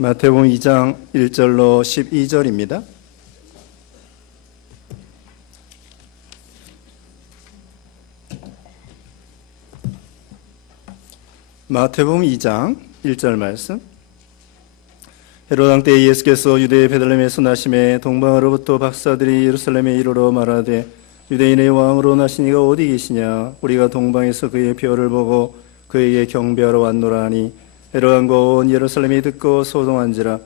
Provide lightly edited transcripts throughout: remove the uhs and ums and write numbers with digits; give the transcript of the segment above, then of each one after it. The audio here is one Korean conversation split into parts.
마태복음 2장 1절로 12절입니다. 마태복음 2장 1절 말씀. 헤롯 왕 때 예수께서 유대 베들레헴에서 나심에 동방으로부터 박사들이 예루살렘에 이르러 말하되 유대인의 왕으로 나시니가 어디 계시냐? 우리가 동방에서 그의 별을 보고 그에게 경배하러 왔노라 하니 헤롯 왕과 온 예루살렘이 듣고 소동한지라.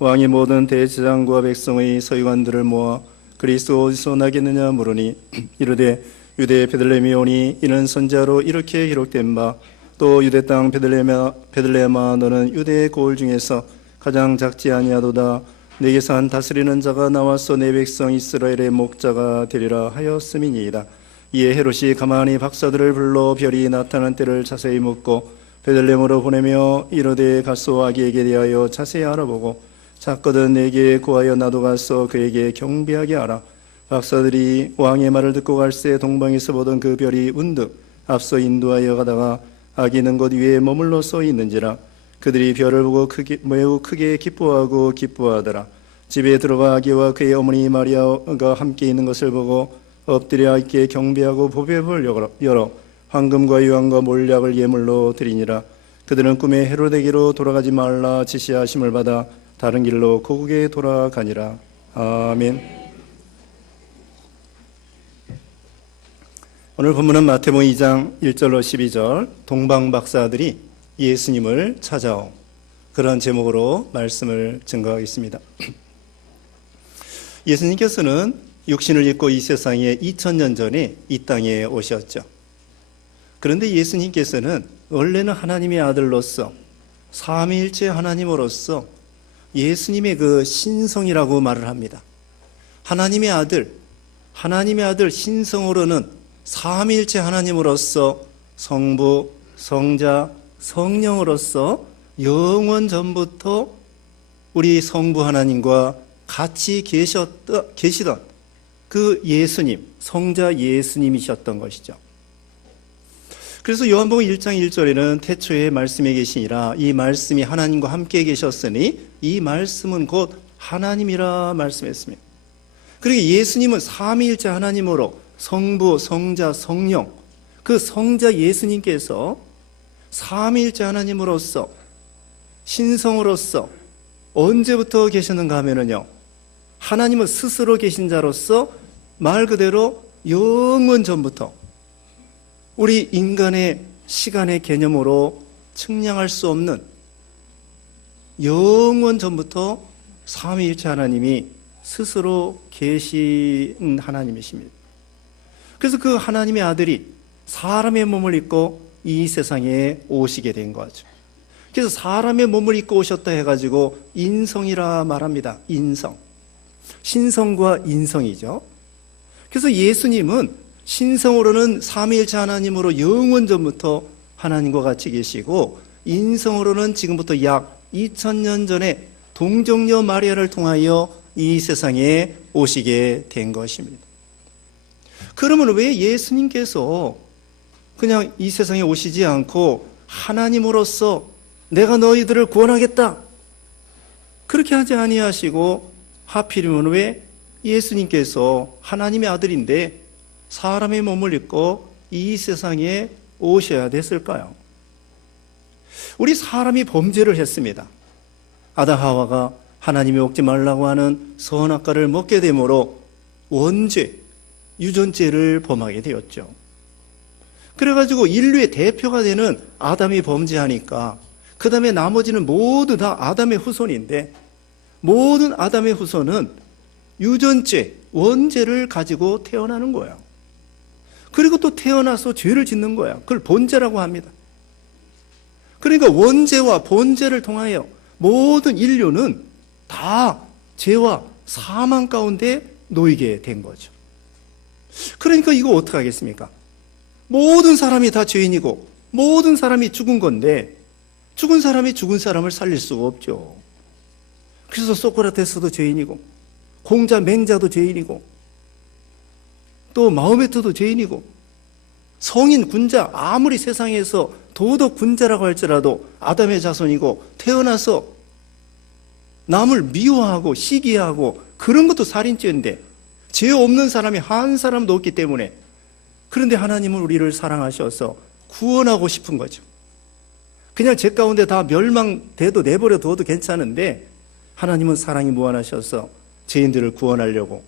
왕이 모든 대제사장과 백성의 서기관들을 모아 그리스도 어디서 나겠느냐 물으니 이르되 유대 베들레헴이 오니 이는 선지자로 이렇게 기록된 바 또 유대 땅 베들레헴아 너는 유대의 고을 중에서 가장 작지 아니하도다. 내게서 한 다스리는 자가 나와서 내 백성 이스라엘의 목자가 되리라 하였음이니이다. 이에 헤롯이 가만히 박사들을 불러 별이 나타난 때를 자세히 묻고 베들레헴으로 보내며 이르되 가서 아기에게 대하여 자세히 알아보고 작거든 내게 구하여 나도 가서 그에게 경배하게 하라. 박사들이 왕의 말을 듣고 갈새 동방에서 보던 그 별이 문득 앞서 인도하여 가다가 아기는 곧 위에 머물러 서 있는지라. 그들이 별을 보고 매우 크게 기뻐하더라. 집에 들어가 아기와 그의 어머니 마리아가 함께 있는 것을 보고 엎드려 아기께 경배하고 보배를 열어 황금과 유황과 몰약을 예물로 드리니라. 그들은 꿈에 헤롯에게로 돌아가지 말라 지시하심을 받아 다른 길로 고국에 돌아가니라. 아멘. 오늘 본문은 마태복음 2장 1절로 12절 동방 박사들이 예수님을 찾아오, 그런 제목으로 말씀을 증거하겠습니다. 예수님께서는 육신을 입고 이 세상에 2000년 전에 이 땅에 오셨죠. 그런데 예수님께서는 원래는 하나님의 아들로서 삼위일체 하나님으로서 예수님의 그 신성이라고 말을 합니다. 하나님의 아들 신성으로는 삼위일체 하나님으로서 성부, 성자, 성령으로서 영원 전부터 우리 성부 하나님과 같이 계시던 그 예수님, 성자 예수님이셨던 것이죠. 그래서 요한복음 1장 1절에는 태초에 말씀에 계시니라, 이 말씀이 하나님과 함께 계셨으니 이 말씀은 곧 하나님이라 말씀했습니다. 그러니까 예수님은 삼위일체 하나님으로 성부, 성자, 성령, 그 성자 예수님께서 삼위일체 하나님으로서 신성으로서 언제부터 계셨는가 하면요, 하나님은 스스로 계신 자로서 말 그대로 영원 전부터 우리 인간의 시간의 개념으로 측량할 수 없는 영원 전부터 삼위일체 하나님이 스스로 계신 하나님이십니다. 그래서 그 하나님의 아들이 사람의 몸을 입고 이 세상에 오시게 된 거죠. 그래서 사람의 몸을 입고 오셨다 해가지고 인성이라 말합니다. 인성. 신성과 인성이죠. 그래서 예수님은 신성으로는 삼위일체 하나님으로 영원 전부터 하나님과 같이 계시고, 인성으로는 지금부터 약 2000년 전에 동정녀 마리아를 통하여 이 세상에 오시게 된 것입니다. 그러면 왜 예수님께서 그냥 이 세상에 오시지 않고 하나님으로서 내가 너희들을 구원하겠다 그렇게 하지 아니하시고 하필이면 왜 예수님께서 하나님의 아들인데 사람의 몸을 입고 이 세상에 오셔야 됐을까요? 우리 사람이 범죄를 했습니다. 아담 하와가 하나님이 먹지 말라고 하는 선악과를 먹게 되므로 원죄, 유전죄를 범하게 되었죠. 그래가지고 인류의 대표가 되는 아담이 범죄하니까 그 다음에 나머지는 모두 다 아담의 후손인데, 모든 아담의 후손은 유전죄, 원죄를 가지고 태어나는 거예요. 그리고 또 태어나서 죄를 짓는 거예요. 그걸 본죄라고 합니다. 그러니까 원죄와 본죄를 통하여 모든 인류는 다 죄와 사망 가운데 놓이게 된 거죠. 그러니까 이거 어떡하겠습니까? 모든 사람이 다 죄인이고 모든 사람이 죽은 건데 죽은 사람이 죽은 사람을 살릴 수가 없죠. 그래서 소크라테스도 죄인이고 공자 맹자도 죄인이고 또 마호메트도 죄인이고 성인 군자, 아무리 세상에서 도덕 군자라고 할지라도 아담의 자손이고 태어나서 남을 미워하고 시기하고 그런 것도 살인죄인데 죄 없는 사람이 한 사람도 없기 때문에, 그런데 하나님은 우리를 사랑하셔서 구원하고 싶은 거죠. 그냥 죄 가운데 다 멸망돼도 내버려 둬도 괜찮은데 하나님은 사랑이 무한하셔서 죄인들을 구원하려고.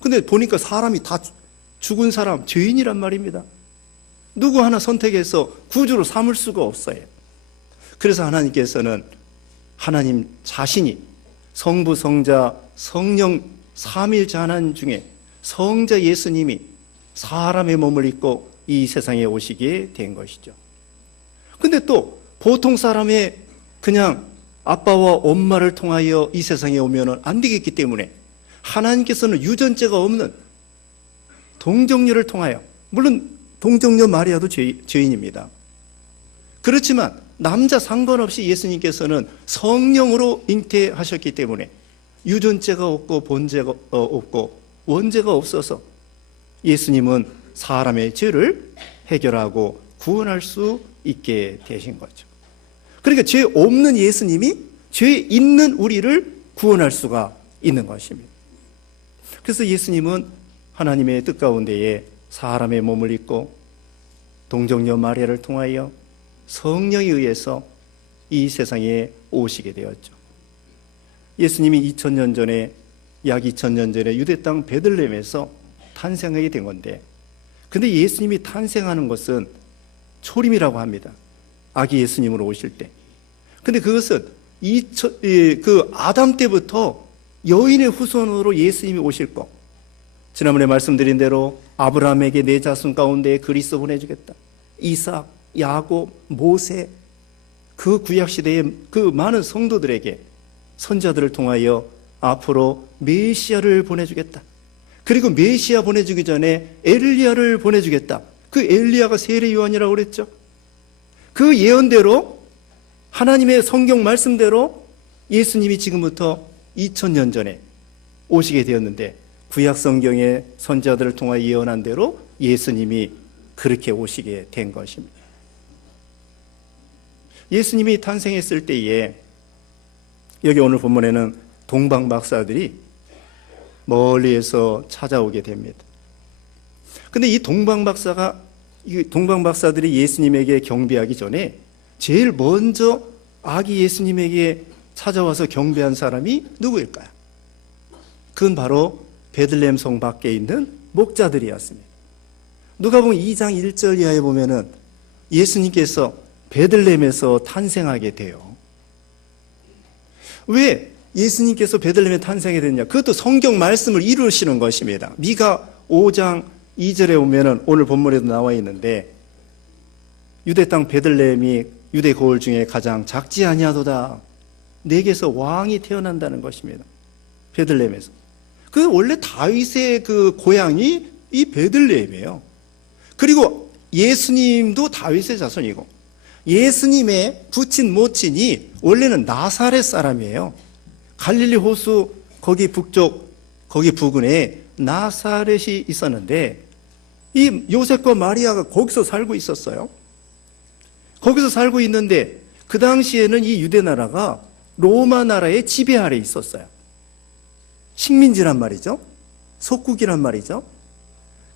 근데 보니까 사람이 다 죽은 사람 죄인이란 말입니다. 누구 하나 선택해서 구주로 삼을 수가 없어요. 그래서 하나님께서는 하나님 자신이 성부, 성자, 성령 삼위일체 하나님 중에 성자 예수님이 사람의 몸을 입고 이 세상에 오시게 된 것이죠. 근데 또 보통 사람의 그냥 아빠와 엄마를 통하여 이 세상에 오면 안 되겠기 때문에 하나님께서는 유전자가 없는 동정녀를 통하여, 물론 동정녀 마리아도 죄인입니다. 그렇지만 남자 상관없이 예수님께서는 성령으로 잉태하셨기 때문에 유전자가 없고 본제가 없고 원죄가 없어서 예수님은 사람의 죄를 해결하고 구원할 수 있게 되신 거죠. 그러니까 죄 없는 예수님이 죄 있는 우리를 구원할 수가 있는 것입니다. 그래서 예수님은 하나님의 뜻 가운데에 사람의 몸을 입고 동정녀 마리아를 통하여 성령에 의해서 이 세상에 오시게 되었죠. 예수님이 2000년 전에, 약 2000년 전에 유대 땅 베들레헴에서 탄생하게 된 건데, 근데 예수님이 탄생하는 것은 초림이라고 합니다. 아기 예수님으로 오실 때. 근데 그것은 그 아담 때부터 여인의 후손으로 예수님이 오실 거. 지난번에 말씀드린 대로 아브라함에게 내 자손 가운데 그리스도 보내주겠다. 이삭, 야곱, 모세, 그 구약시대의 그 많은 성도들에게 선자들을 통하여 앞으로 메시아를 보내주겠다. 그리고 메시아 보내주기 전에 엘리야를 보내주겠다. 그 엘리야가 세례 요한이라고 그랬죠. 그 예언대로, 하나님의 성경 말씀대로 예수님이 지금부터 2000년 전에 오시게 되었는데, 구약 성경의 선자들을 통하여 예언한 대로 예수님이 그렇게 오시게 된 것입니다. 예수님이 탄생했을 때에 여기 오늘 본문에는 동방 박사들이 멀리에서 찾아오게 됩니다. 근데 이 동방 박사들이 예수님에게 경배하기 전에 제일 먼저 아기 예수님에게 찾아와서 경배한 사람이 누구일까요? 그건 바로 베들레헴 성 밖에 있는 목자들이었습니다. 누가복음 2장 1절 이하에 보면은 예수님께서 베들레헴에서 탄생하게 돼요. 왜 예수님께서 베들레헴에 탄생하게 됐냐? 그것도 성경 말씀을 이루시는 것입니다. 미가 5장 2절에 보면은 오늘 본문에도 나와 있는데, 유대 땅 베들레헴이 유대 고을 중에 가장 작지 아니하도다. 내게서 왕이 태어난다는 것입니다. 베들레헴에서. 그 원래 다윗의 그 고향이 이 베들레헴이에요. 그리고 예수님도 다윗의 자손이고, 예수님의 부친 모친이 원래는 나사렛 사람이에요. 갈릴리 호수 거기 북쪽, 거기 부근에 나사렛이 있었는데, 이 요셉과 마리아가 거기서 살고 있었어요. 거기서 살고 있는데 그 당시에는 이 유대 나라가 로마 나라의 지배 아래에 있었어요. 식민지란 말이죠. 속국이란 말이죠.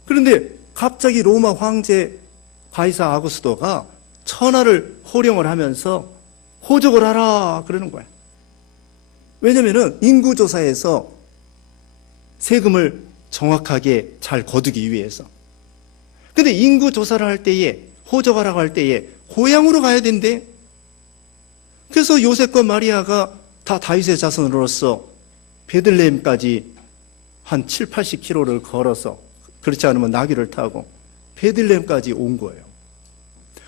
그런데 갑자기 로마 황제 가이사 아구스도가 천하를 호령을 하면서 호적을 하라 그러는 거야. 왜냐면은 인구조사에서 세금을 정확하게 잘 거두기 위해서. 근데 인구조사를 할 때에, 호적하라고 할 때에 고향으로 가야 된대. 그래서 요셉과 마리아가 다 다윗의 자손으로서 베들레헴까지 한 7, 80km를 걸어서, 그렇지 않으면 나귀를 타고 베들레헴까지 온 거예요.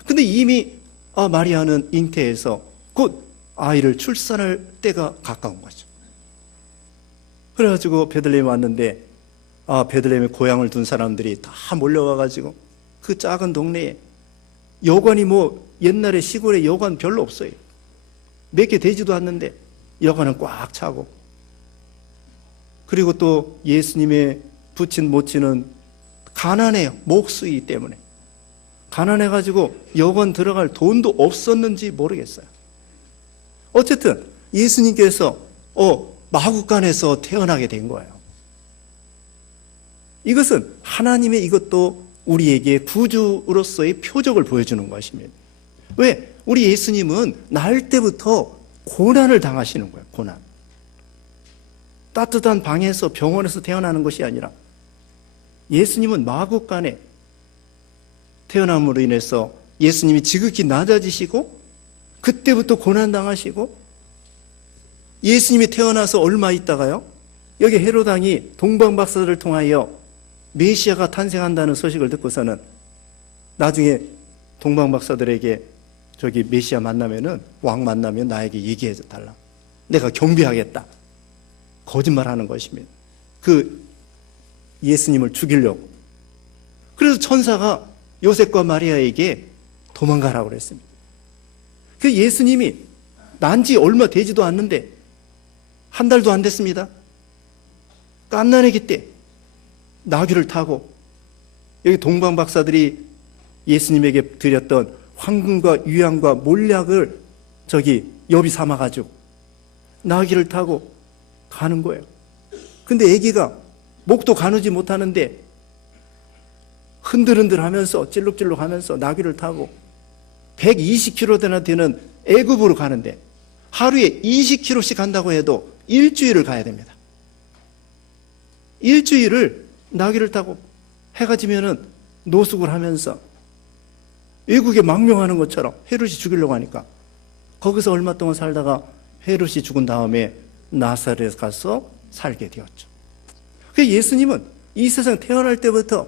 근데 이미 마리아는 잉태해서 곧 아이를 출산할 때가 가까운 거죠. 그래가지고 베들레헴 왔는데, 베들레헴에 고향을 둔 사람들이 다 몰려와가지고 그 작은 동네에 여관이 옛날에 시골에 여관 별로 없어요. 몇 개 되지도 않는데 여관은 꽉 차고, 그리고 또 예수님의 부친 모친은 가난해요. 목수이기 때문에. 가난해가지고 여관 들어갈 돈도 없었는지 모르겠어요. 어쨌든 예수님께서 마구간에서 태어나게 된 거예요. 이것은 하나님의 이것도 우리에게 구주로서의 표적을 보여주는 것입니다. 왜? 우리 예수님은 날 때부터 고난을 당하시는 거예요. 고난. 따뜻한 방에서 병원에서 태어나는 것이 아니라 예수님은 마구간에 태어남으로 인해서 예수님이 지극히 낮아지시고 그때부터 고난 당하시고 예수님이 태어나서 얼마 있다가요, 여기 헤롯 왕이 동방박사들을 통하여 메시아가 탄생한다는 소식을 듣고서는 나중에 동방박사들에게 저기 메시아 만나면은, 왕 만나면 나에게 얘기해 달라. 내가 경배하겠다. 거짓말하는 것입니다. 그 예수님을 죽이려고. 그래서 천사가 요셉과 마리아에게 도망가라고 그랬습니다. 그 예수님이 난 지 얼마 되지도 않는데 한 달도 안 됐습니다. 갓난아기 때 나귀를 타고 여기 동방박사들이 예수님에게 드렸던 황금과 유향과 몰약을 저기 여비 삼아가지고 나귀를 타고 가는 거예요. 근데 아기가 목도 가누지 못하는데 흔들흔들 하면서 찔룩찔룩 하면서 나귀를 타고 120km나 되는 애굽으로 가는데 하루에 20km씩 간다고 해도 일주일을 가야 됩니다. 일주일을 나귀를 타고 해가 지면은 노숙을 하면서 외국에 망명하는 것처럼 헤롯이 죽이려고 하니까 거기서 얼마 동안 살다가 헤롯이 죽은 다음에 나사렛에 가서 살게 되었죠. 그래서 예수님은 이 세상 태어날 때부터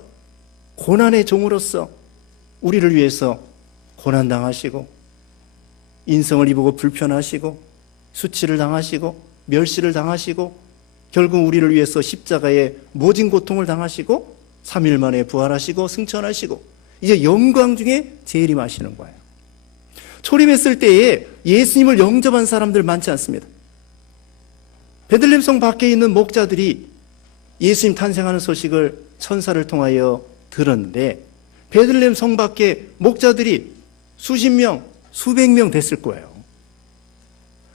고난의 종으로서 우리를 위해서 고난당하시고 인성을 입고 불편하시고 수치를 당하시고 멸시를 당하시고 결국 우리를 위해서 십자가에 모진 고통을 당하시고 3일 만에 부활하시고 승천하시고 이제 영광 중에 재림하시는 거예요. 초림했을 때에 예수님을 영접한 사람들 많지 않습니다. 베들레헴 성 밖에 있는 목자들이 예수님 탄생하는 소식을 천사를 통하여 들었는데 베들레헴 성 밖에 목자들이 수십 명, 수백 명 됐을 거예요.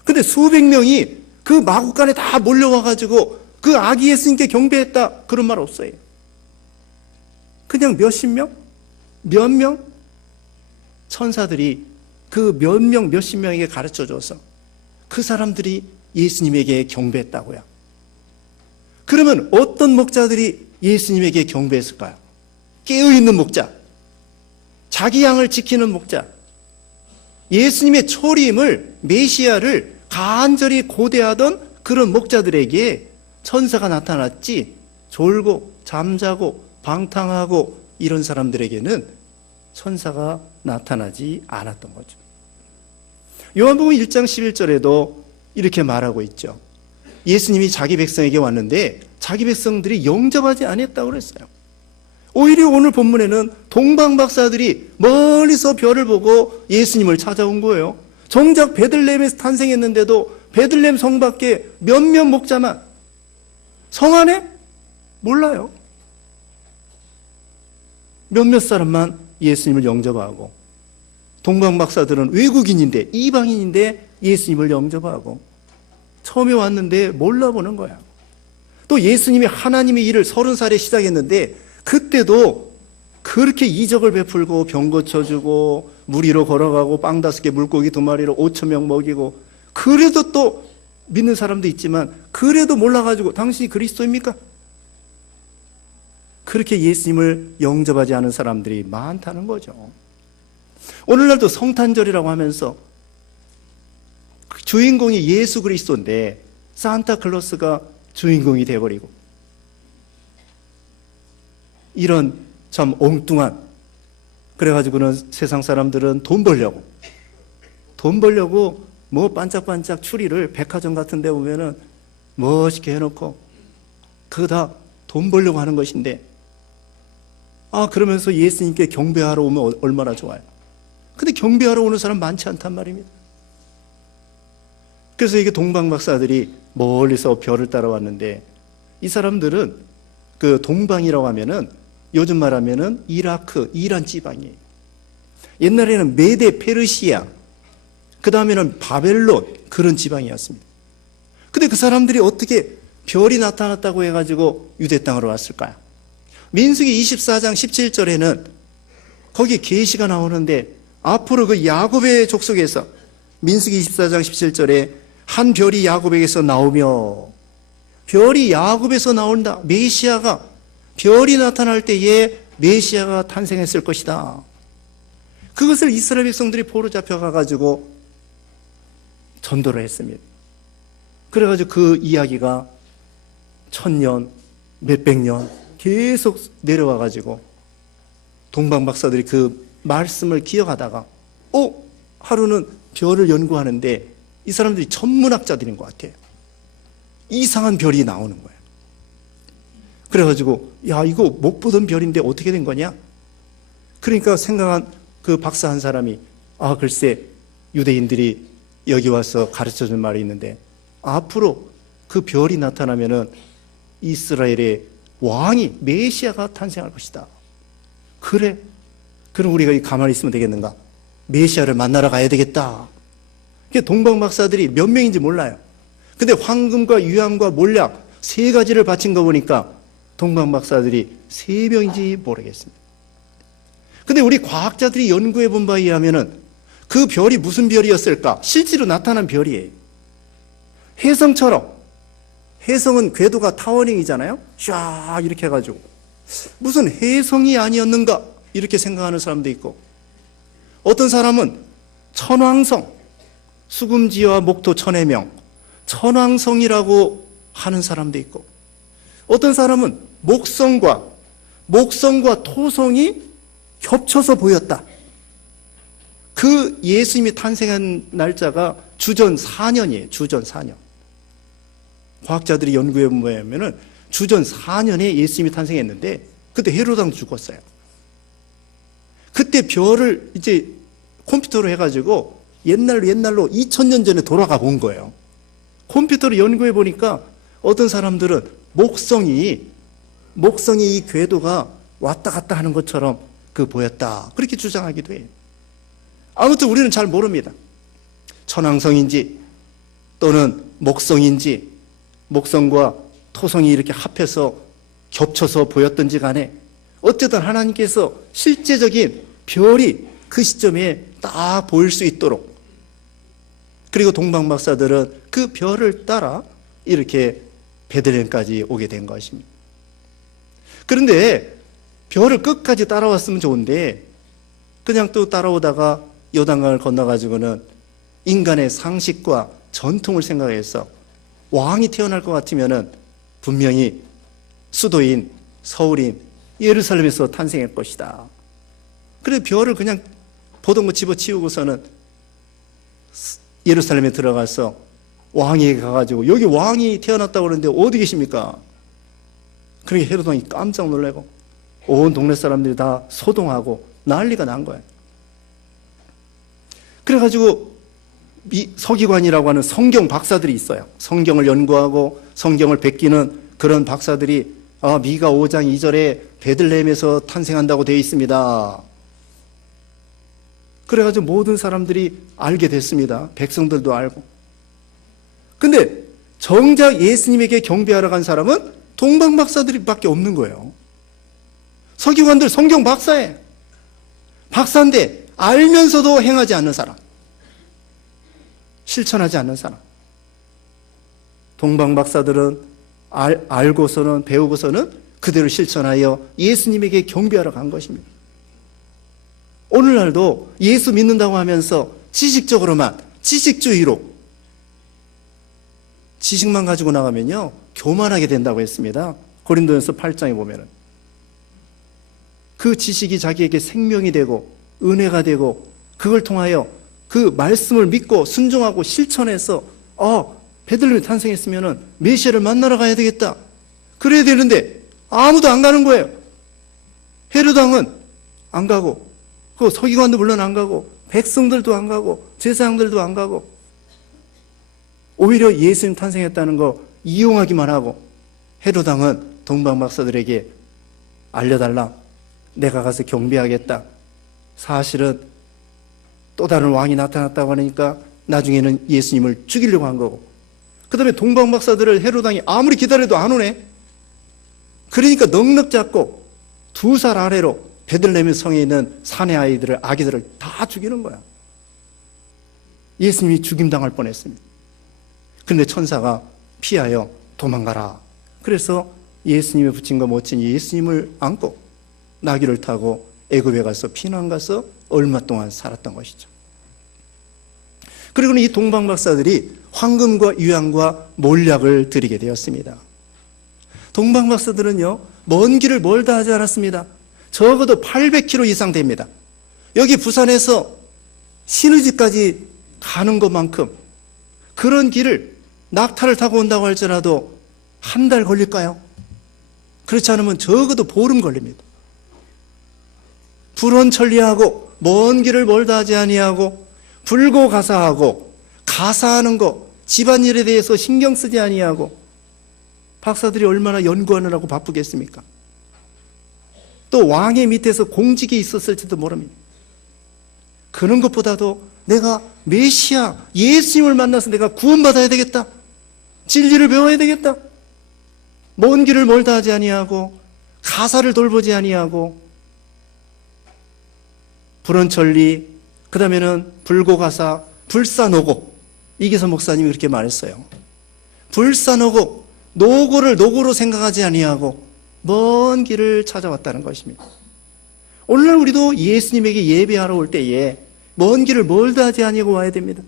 근데 수백 명이 그 마구간에 다 몰려와가지고 그 아기 예수님께 경배했다, 그런 말 없어요. 그냥 몇십 명? 몇 명? 천사들이 그 몇 명, 몇십 명에게 가르쳐줘서 그 사람들이 예수님에게 경배했다고요. 그러면 어떤 목자들이 예수님에게 경배했을까요? 깨어있는 목자, 자기 양을 지키는 목자, 예수님의 초림을, 메시아를 간절히 고대하던 그런 목자들에게 천사가 나타났지, 졸고 잠자고 방탕하고 이런 사람들에게는 천사가 나타나지 않았던 거죠. 요한복음 1장 11절에도 이렇게 말하고 있죠. 예수님이 자기 백성에게 왔는데 자기 백성들이 영접하지 않았다고 그랬어요. 오히려 오늘 본문에는 동방박사들이 멀리서 별을 보고 예수님을 찾아온 거예요. 정작 베들레헴에서 탄생했는데도 베들레헴 성 밖에 몇몇 목자만, 성 안에? 몰라요. 몇몇 사람만 예수님을 영접하고, 동방박사들은 외국인인데, 이방인인데 예수님을 영접하고 처음에 왔는데 몰라보는 거야. 또 예수님이 하나님의 일을 30살에 시작했는데 그때도 그렇게 이적을 베풀고 병 고쳐주고 물 위로 걸어가고 빵 5개 물고기 2마리로 5,000명 먹이고, 그래도 또 믿는 사람도 있지만 그래도 몰라가지고 당신이 그리스도입니까? 그렇게 예수님을 영접하지 않은 사람들이 많다는 거죠. 오늘날도 성탄절이라고 하면서 주인공이 예수 그리스도인데 산타클로스가 주인공이 돼버리고, 이런 참 엉뚱한, 그래가지고는 세상 사람들은 돈 벌려고 뭐 반짝반짝 추리를 백화점 같은 데 보면은 멋있게 해놓고 그거 다 돈 벌려고 하는 것인데, 그러면서 예수님께 경배하러 오면 얼마나 좋아요. 근데 경배하러 오는 사람 많지 않단 말입니다. 그래서 이게 동방박사들이 멀리서 별을 따라왔는데, 이 사람들은 그 동방이라고 하면은 요즘 말하면은 이라크, 이란 지방이에요. 옛날에는 메데 페르시아, 그 다음에는 바벨론, 그런 지방이었습니다. 근데 그 사람들이 어떻게 별이 나타났다고 해가지고 유대 땅으로 왔을까요? 민수기 24장 17절에는 거기 계시가 나오는데 앞으로 그 야곱의 족속에서 민수기 24장 17절에 한 별이 야곱에게서 나오며, 별이 야곱에서 나온다. 메시아가, 별이 나타날 때에 메시아가 탄생했을 것이다. 그것을 이스라엘 백성들이 포로 잡혀가가지고 전도를 했습니다. 그래가지고 그 이야기가 1000년, 몇백 년 계속 내려와가지고 동방 박사들이 그 말씀을 기억하다가 하루는 별을 연구하는데 이 사람들이 천문학자들인 것 같아요. 이상한 별이 나오는 거예요. 그래가지고 야, 이거 못 보던 별인데 어떻게 된 거냐? 그러니까 생각한 그 박사 한 사람이 글쎄 유대인들이 여기 와서 가르쳐준 말이 있는데 앞으로 그 별이 나타나면은 이스라엘의 왕이 메시아가 탄생할 것이다. 그래? 그럼 우리가 가만히 있으면 되겠는가? 메시아를 만나러 가야 되겠다. 동방 박사들이 몇 명인지 몰라요. 근데 황금과 유황과 몰약 3가지를 바친 거 보니까 동방 박사들이 3명인지 모르겠습니다. 근데 우리 과학자들이 연구해 본 바에 의하면은 그 별이 무슨 별이었을까? 실제로 나타난 별이에요. 혜성처럼. 혜성은 궤도가 타워링이잖아요. 샤 이렇게 해가지고 무슨 혜성이 아니었는가 이렇게 생각하는 사람도 있고, 어떤 사람은 천왕성, 수금지와 목토 천해명, 천왕성이라고 하는 사람도 있고, 어떤 사람은 목성과 토성이 겹쳐서 보였다. 그 예수님이 탄생한 날짜가 주전 4년이에요. 주전 4년. 과학자들이 연구해 보면은 주전 4년에 예수님이 탄생했는데 그때 헤로당 죽었어요. 그때 별을 이제 컴퓨터로 해가지고 옛날로 2000년 전에 돌아가 본 거예요. 컴퓨터로 연구해 보니까 어떤 사람들은 목성이 이 궤도가 왔다 갔다 하는 것처럼 보였다. 그렇게 주장하기도 해요. 아무튼 우리는 잘 모릅니다. 천왕성인지 또는 목성인지 목성과 토성이 이렇게 합해서 겹쳐서 보였던지 간에 어쨌든 하나님께서 실제적인 별이 그 시점에 딱 보일 수 있도록, 그리고 동방 박사들은 그 별을 따라 이렇게 베들레헴까지 오게 된 것입니다. 그런데 별을 끝까지 따라왔으면 좋은데 그냥 또 따라오다가 요단강을 건너가지고는 인간의 상식과 전통을 생각해서 왕이 태어날 것 같으면은 분명히 수도인 서울인 예루살렘에서 탄생할 것이다. 그래서 별을 그냥 보던 거 집어치우고서는 예루살렘에 들어가서 왕에게 가가지고 여기 왕이 태어났다고 그러는데 어디 계십니까? 그러니까 헤롯 왕이 깜짝 놀라고 온 동네 사람들이 다 소동하고 난리가 난 거예요. 그래가지고 서기관이라고 하는 성경 박사들이 있어요. 성경을 연구하고 성경을 베끼는 그런 박사들이 미가 5장 2절에 베들레헴에서 탄생한다고 되어 있습니다. 그래가지고 모든 사람들이 알게 됐습니다. 백성들도 알고. 근데 정작 예수님에게 경배하러 간 사람은 동방 박사들밖에 없는 거예요. 서기관들 성경 박사예요. 박사인데 알면서도 행하지 않는 사람, 실천하지 않는 사람. 동방 박사들은 알고서는 배우고서는 그대로 실천하여 예수님에게 경배하러 간 것입니다. 오늘날도 예수 믿는다고 하면서 지식적으로만, 지식주의로 지식만 가지고 나가면요 교만하게 된다고 했습니다. 고린도전서 8장에 보면은 그 지식이 자기에게 생명이 되고 은혜가 되고 그걸 통하여 그 말씀을 믿고 순종하고 실천해서 베들레헴에 탄생했으면은 메시아를 만나러 가야 되겠다. 그래야 되는데 아무도 안 가는 거예요. 헤롯 왕은 안 가고, 그 서기관도 물론 안 가고, 백성들도 안 가고, 제사장들도 안 가고, 오히려 예수님 탄생했다는 거 이용하기만 하고, 헤롯 왕은 동방 박사들에게 알려달라. 내가 가서 경배하겠다. 사실은 또 다른 왕이 나타났다고 하니까 나중에는 예수님을 죽이려고 한 거고, 그 다음에 동방박사들을 헤롯 왕이 아무리 기다려도 안 오네. 그러니까 넉넉 잡고 2살 아래로 베들레헴 성에 있는 사내 아이들을, 아기들을 다 죽이는 거야. 예수님이 죽임당할 뻔했습니다. 그런데 천사가 피하여 도망가라. 그래서 예수님의 부친과 모친이 예수님을 안고 나귀를 타고 애굽에 가서 피난 가서 얼마 동안 살았던 것이죠. 그리고는 이 동방박사들이 황금과 유향과 몰약을 드리게 되었습니다. 동방박사들은요, 먼 길을 멀다 하지 않았습니다. 적어도 800km 이상 됩니다. 여기 부산에서 신의지까지 가는 것만큼 그런 길을 낙타를 타고 온다고 할지라도 한 달 걸릴까요? 그렇지 않으면 적어도 보름 걸립니다. 불원천리하고 먼 길을 멀다 하지 아니하고 불고 가사하고 가사하는 거, 집안일에 대해서 신경 쓰지 아니하고 박사들이 얼마나 연구하느라고 바쁘겠습니까? 또 왕의 밑에서 공직이 있었을지도 모릅니다. 그런 것보다도 내가 메시아 예수님을 만나서 내가 구원받아야 되겠다. 진리를 배워야 되겠다. 먼 길을 멀다 하지 아니하고 가사를 돌보지 아니하고 불원천리, 그 다음에는 불고가사, 불사노고, 이계서 목사님이 그렇게 말했어요. 불사노고, 노고를 노고로 생각하지 아니하고 먼 길을 찾아왔다는 것입니다. 오늘날 우리도 예수님에게 예배하러 올 때에 먼 길을 멀다 하지 아니하고 와야 됩니다.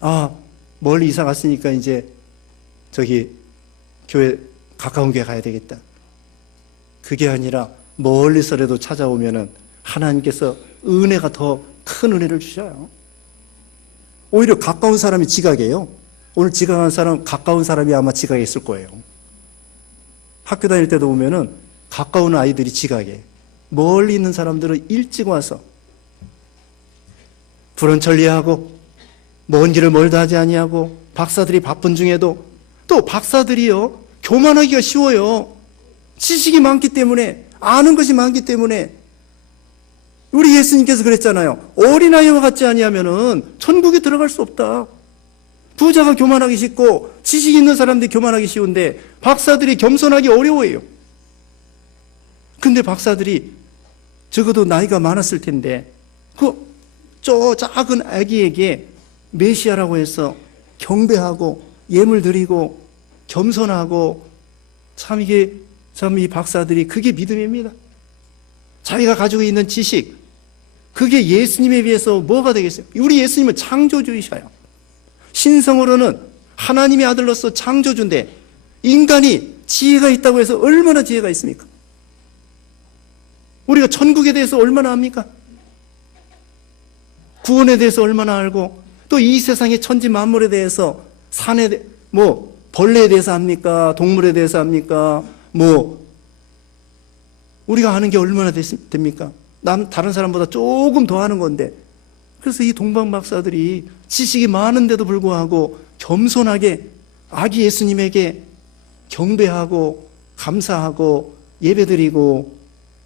아, 멀리 이사 갔으니까 이제 저기 교회, 가까운 교회 가야 되겠다. 그게 아니라 멀리서라도 찾아오면은 하나님께서 은혜가 더 큰 은혜를 주셔요. 오히려 가까운 사람이 지각이에요. 오늘 지각한 사람, 가까운 사람이 아마 지각했을 거예요. 학교 다닐 때도 보면은 가까운 아이들이 지각해. 멀리 있는 사람들은 일찍 와서 불원천리하고 먼 길을 멀다 하지 아니하고 박사들이 바쁜 중에도 또 박사들이요, 교만하기가 쉬워요. 지식이 많기 때문에, 아는 것이 많기 때문에. 우리 예수님께서 그랬잖아요. 어린아이와 같지 아니하면은 천국에 들어갈 수 없다. 부자가 교만하기 쉽고 지식 있는 사람들이 교만하기 쉬운데 박사들이 겸손하기 어려워해요. 근데 박사들이 적어도 나이가 많았을 텐데 저 작은 아기에게 메시아라고 해서 경배하고 예물 드리고 겸손하고 참 이 박사들이 그게 믿음입니다. 자기가 가지고 있는 지식, 그게 예수님에 비해서 뭐가 되겠어요? 우리 예수님은 창조주이셔요. 신성으로는 하나님의 아들로서 창조주인데 인간이 지혜가 있다고 해서 얼마나 지혜가 있습니까? 우리가 천국에 대해서 얼마나 압니까? 구원에 대해서 얼마나 알고 또 이 세상의 천지 만물에 대해서 산에 벌레에 대해서 압니까? 동물에 대해서 압니까? 우리가 아는 게 얼마나 됩니까? 다른 사람보다 조금 더 아는 건데. 그래서 이 동방박사들이 지식이 많은데도 불구하고 겸손하게 아기 예수님에게 경배하고 감사하고 예배드리고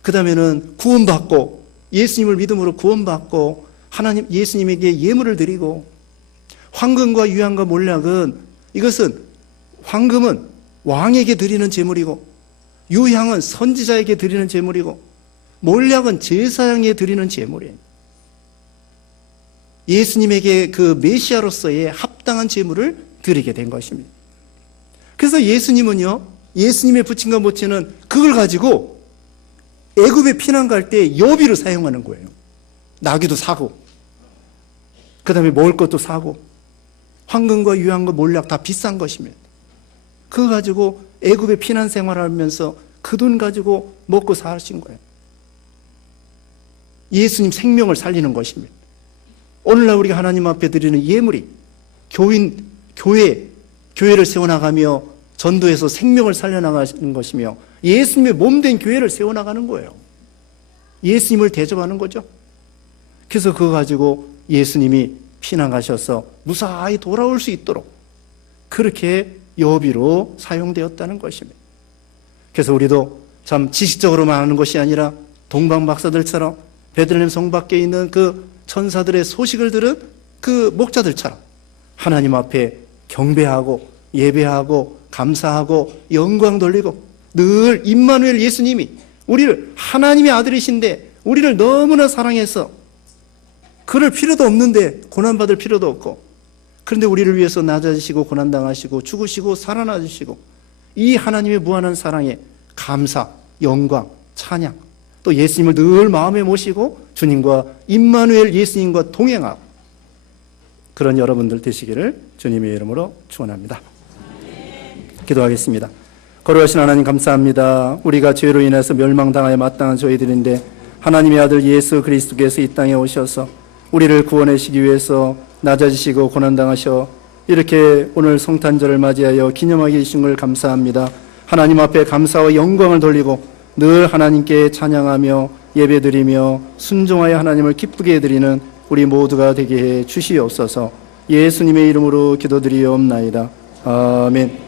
그 다음에는 구원받고 예수님을 믿음으로 구원받고 하나님 예수님에게 예물을 드리고 황금과 유향과 몰약은 이것은 황금은 왕에게 드리는 제물이고 유향은 선지자에게 드리는 제물이고 몰약은 제사장에 드리는 제물이에요. 예수님에게 그 메시아로서의 합당한 제물을 드리게 된 것입니다. 그래서 예수님은요, 예수님의 부친과 모친은 그걸 가지고 애굽에 피난 갈 때 여비로 사용하는 거예요. 나귀도 사고 그 다음에 먹을 것도 사고 황금과 유향과 몰약 다 비싼 것입니다. 그거 가지고 애굽에 피난 생활하면서 그 돈 가지고 먹고 사신 거예요. 예수님 생명을 살리는 것입니다. 오늘날 우리가 하나님 앞에 드리는 예물이 교회를 세워나가며 전도해서 생명을 살려나가는 것이며 예수님의 몸된 교회를 세워나가는 거예요. 예수님을 대접하는 거죠. 그래서 그거 가지고 예수님이 피난 가셔서 무사히 돌아올 수 있도록 그렇게 여비로 사용되었다는 것입니다. 그래서 우리도 참 지식적으로만 아는 것이 아니라 동방박사들처럼 베들레헴 성 밖에 있는 그 천사들의 소식을 들은 그 목자들처럼 하나님 앞에 경배하고 예배하고 감사하고 영광 돌리고 늘 임마누엘 예수님이 우리를 하나님의 아들이신데 우리를 너무나 사랑해서 그럴 필요도 없는데 고난받을 필요도 없고 그런데 우리를 위해서 낮아지시고 고난당하시고 죽으시고 살아나주시고 이 하나님의 무한한 사랑에 감사, 영광, 찬양 또 예수님을 늘 마음에 모시고 주님과 임마누엘 예수님과 동행하고 그런 여러분들 되시기를 주님의 이름으로 축원합니다. 기도하겠습니다. 거룩하신 하나님 감사합니다. 우리가 죄로 인해서 멸망당하여 마땅한 저희들인데 하나님의 아들 예수 그리스도께서 이 땅에 오셔서 우리를 구원하시기 위해서 낮아지시고 고난당하셔 이렇게 오늘 성탄절을 맞이하여 기념하게 해주신 걸 감사합니다. 하나님 앞에 감사와 영광을 돌리고 늘 하나님께 찬양하며 예배드리며 순종하여 하나님을 기쁘게 해드리는 우리 모두가 되게 해 주시옵소서. 예수님의 이름으로 기도드리옵나이다. 아멘.